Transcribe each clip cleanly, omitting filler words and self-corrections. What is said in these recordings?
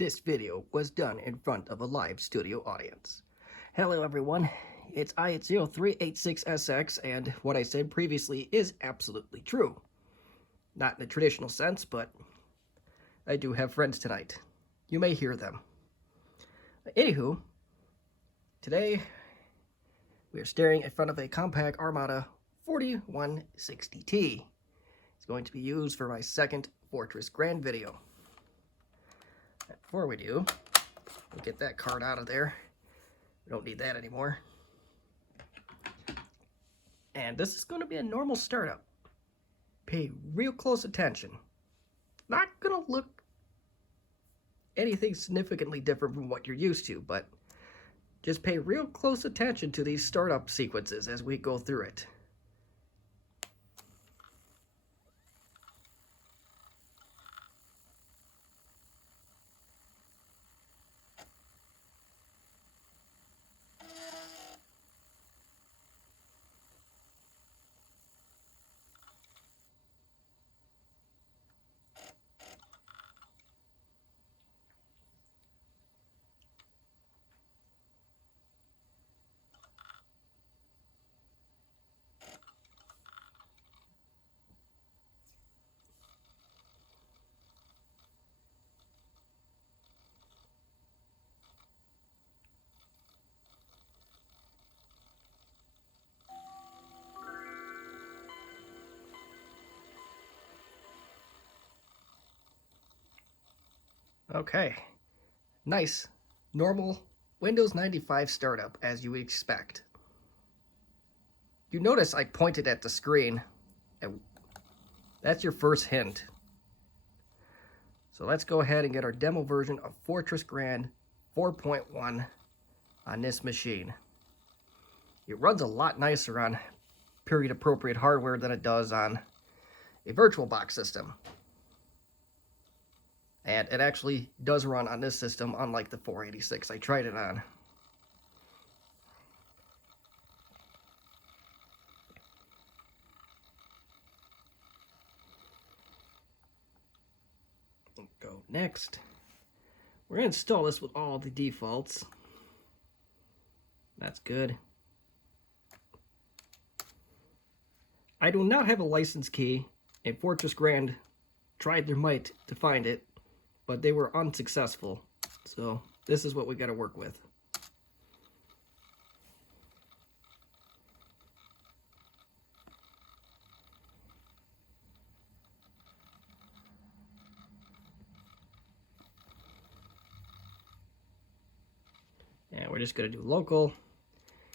This video was done in front of a live studio audience. Hello everyone, it's I0386SX, and what I said previously is absolutely true. Not in a traditional sense, but I do have friends tonight. You may hear them. Anywho, today we are staring in front of a compact Armada 4160T. It's going to be used for my second Fortres Grand video. Before we do, we'll get that card out of there. We don't need that anymore. And this is going to be a normal startup. Pay real close attention. Not going to look anything significantly different from what you're used to, but just pay real close attention to these startup sequences as we go through it. Okay, nice, normal Windows 95 startup as you would expect. You notice I pointed at the screen. That's your first hint. So let's go ahead and get our demo version of Fortres Grand 4.1 on this machine. It runs a lot nicer on period appropriate hardware than it does on a VirtualBox system. And it actually does run on this system, unlike the 486 I tried it on. Go next. We're going to install this with all the defaults. That's good. I do not have a license key, and Fortres Grand tried their might to find it, but they were unsuccessful. So this is what we got to work with. And we're just going to do local,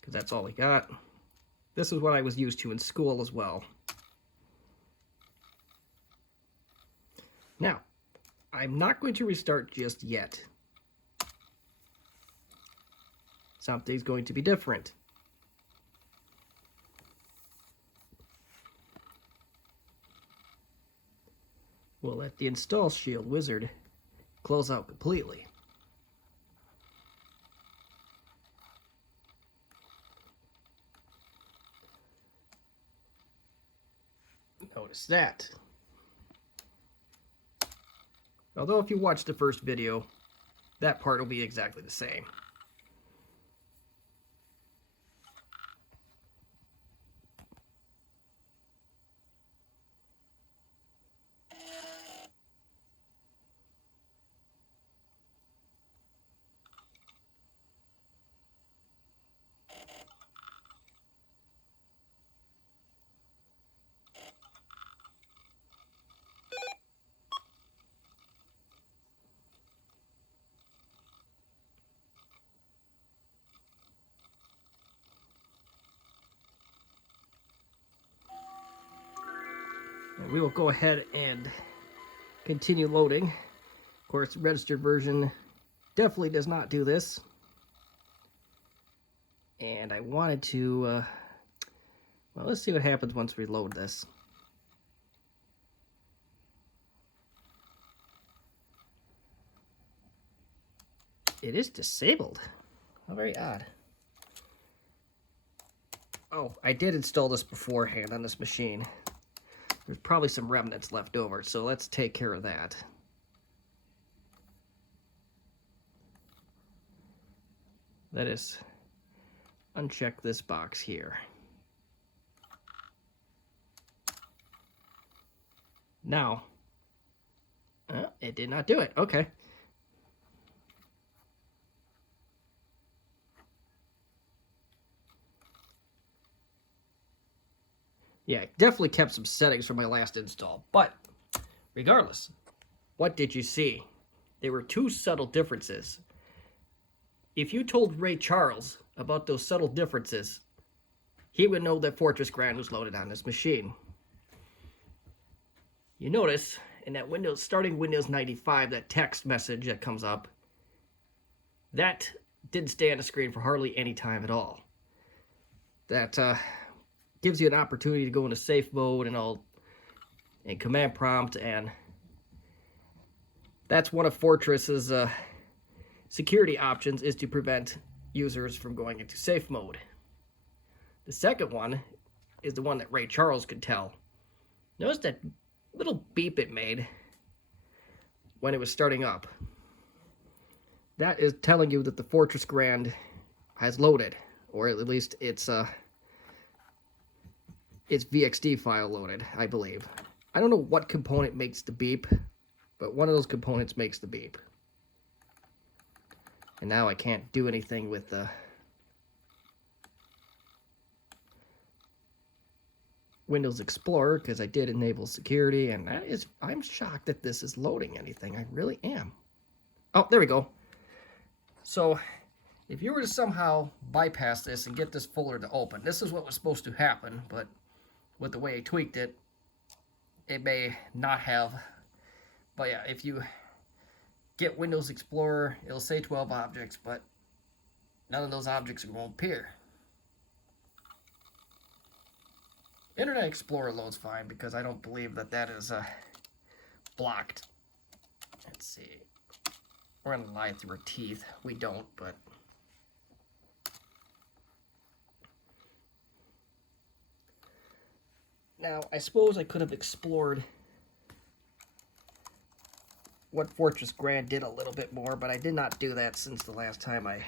because that's all we got. This is what I was used to in school as well. Now, I'm not going to restart just yet. Something's going to be different. We'll let the install shield wizard close out completely. Notice that. Although if you watch the first video, that part will be exactly the same. We will go ahead and continue loading. Of course, the registered version definitely does not do this. And I wanted to, well, let's see what happens once we load this. It is disabled. How very odd. Oh, I did install this beforehand on this machine. There's probably some remnants left over, so let's take care of that. let us uncheck this box here. Now, it did not do it. Okay. Yeah, it definitely kept some settings from my last install. But regardless, what did you see? There were two subtle differences. If you told Ray Charles about those subtle differences, he would know that Fortres Grand was loaded on this machine. You notice in that Windows, starting Windows 95, that text message that comes up, that didn't stay on the screen for hardly any time at all. That gives you an opportunity to go into safe mode and command prompt, and that's one of Fortres's security options, is to prevent users from going into safe mode. The second one is the one that Ray Charles could tell. Notice that little beep it made when it was starting up. That is telling you that the Fortres Grand has loaded, or at least its VXD file loaded, I believe. I don't know what component makes the beep, but one of those components makes the beep. And now I can't do anything with the Windows Explorer because I did enable security, and I'm shocked that this is loading anything. I really am. Oh, there we go. So if you were to somehow bypass this and get this folder to open, this is what was supposed to happen, but with the way I tweaked it, it may not have. But yeah, if you get Windows Explorer, it'll say 12 objects, but none of those objects won't appear. Internet Explorer loads fine because I don't believe that that is blocked. Let's see. We're gonna lie through our teeth. We don't, but now I suppose I could have explored what Fortres Grand did a little bit more, but I did not do that since the last time I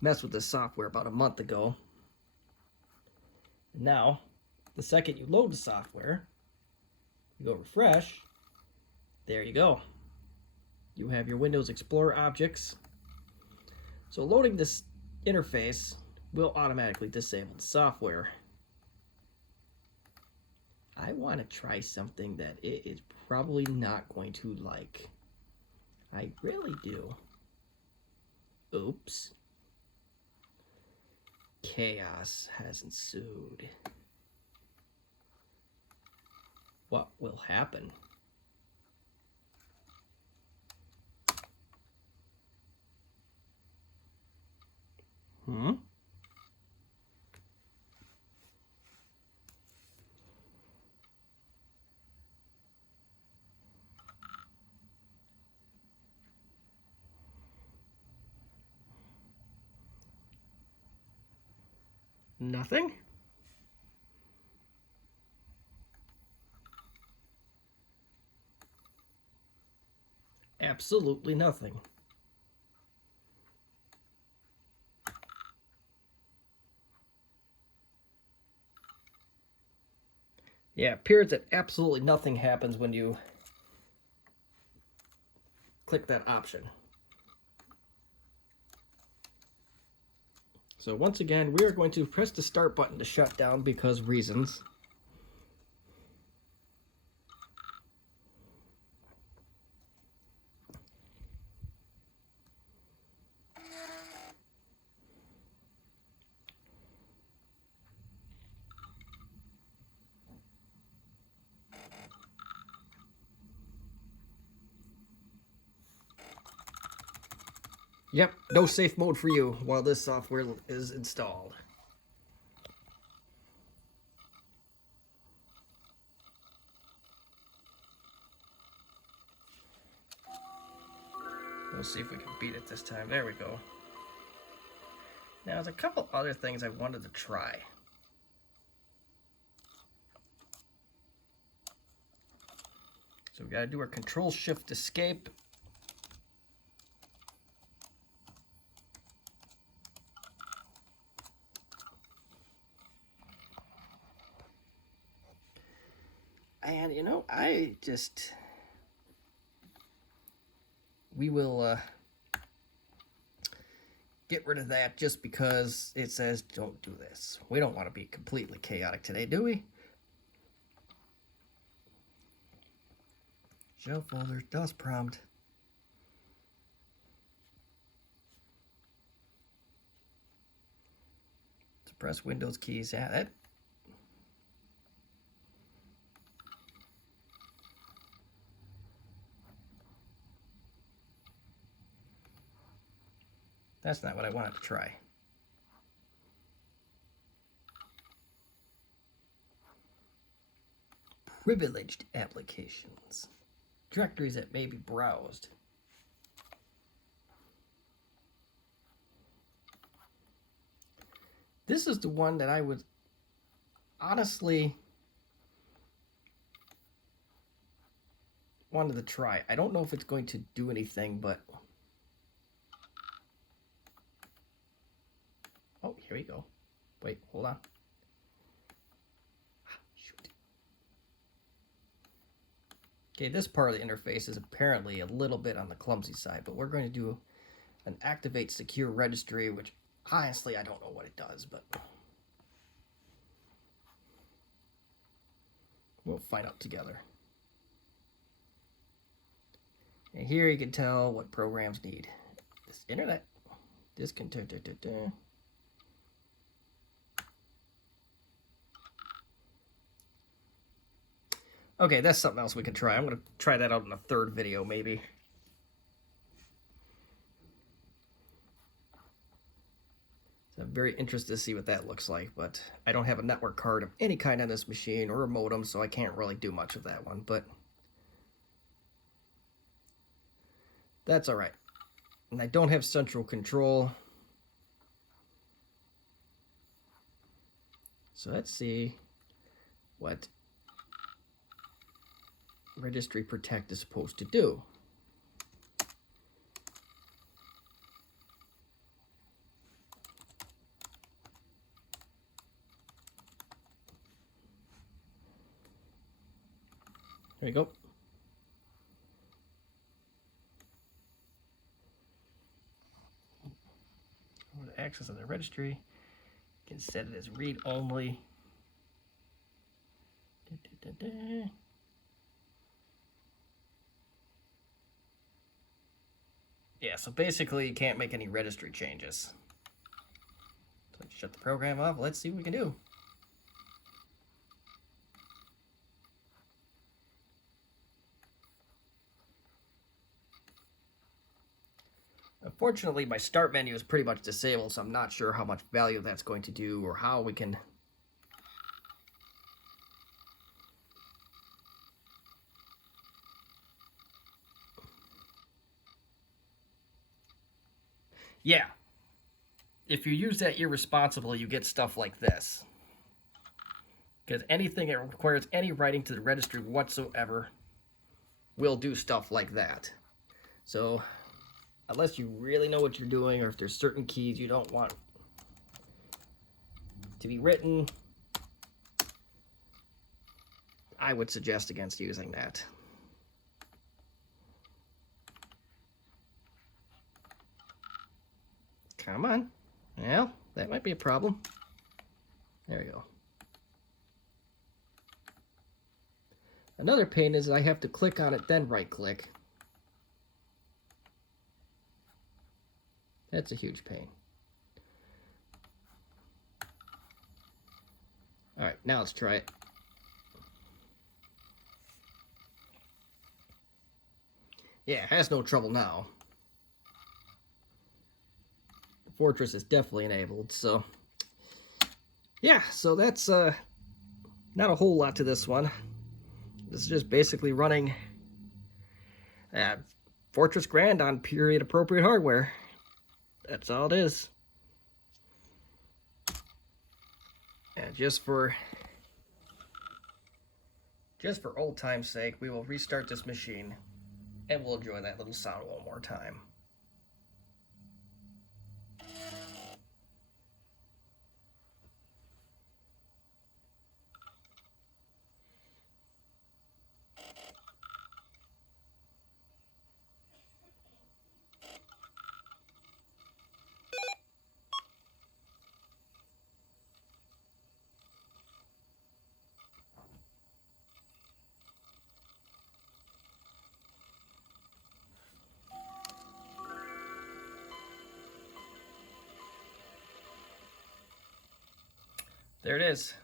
messed with this software about a month ago. Now, the second you load the software, you go refresh, there you go. You have your Windows Explorer objects. So loading this interface will automatically disable the software. I want to try something that it is probably not going to like. I really do. Oops. Chaos has ensued. What will happen? Nothing? Absolutely nothing. Yeah, it appears that absolutely nothing happens when you click that option. So once again, we are going to press the start button to shut down because reasons. Yep, no safe mode for you while this software is installed. We'll see if we can beat it this time. There we go. Now, there's a couple other things I wanted to try. So we got to do our Control-Shift-Escape. And we will get rid of that just because it says don't do this. We don't want to be completely chaotic today, do we? Shell folders, DOS prompt. Press Windows keys. Yeah, that's not what I wanted to try. Privileged applications. Directories that may be browsed. This is the one that I would honestly wanted to try. I don't know if it's going to do anything, but... Oh, here we go. Wait, hold on. Shoot. Okay, this part of the interface is apparently a little bit on the clumsy side, but we're going to do an activate secure registry, which honestly I don't know what it does, but we'll find out together. And here you can tell what programs need this internet. This can Okay, that's something else we can try. I'm going to try that out in a third video, maybe. So I'm very interested to see what that looks like, but I don't have a network card of any kind on this machine or a modem, so I can't really do much of that one, but that's all right. And I don't have central control. So let's see what registry protect is supposed to do. There we go. Go to access on the registry. You can set it as read only. Yeah, so basically you can't make any registry changes. So let's shut the program off. Let's see what we can do. Unfortunately, my start menu is pretty much disabled, so I'm not sure how much value that's going to do or how we can... Yeah. If you use that irresponsibly, you get stuff like this. Because anything that requires any writing to the registry whatsoever will do stuff like that. So, unless you really know what you're doing, or if there's certain keys you don't want to be written, I would suggest against using that. Come on. Well, that might be a problem. There we go. Another pain is I have to click on it, then right-click. That's a huge pain. All right, now let's try it. Yeah, it has no trouble now. Fortress is definitely enabled, so yeah, so that's not a whole lot to this one. This is just basically running Fortres Grand on period appropriate hardware. That's all it is. And just for old time's sake, we will restart this machine and we'll enjoy that little sound one more time. There it is.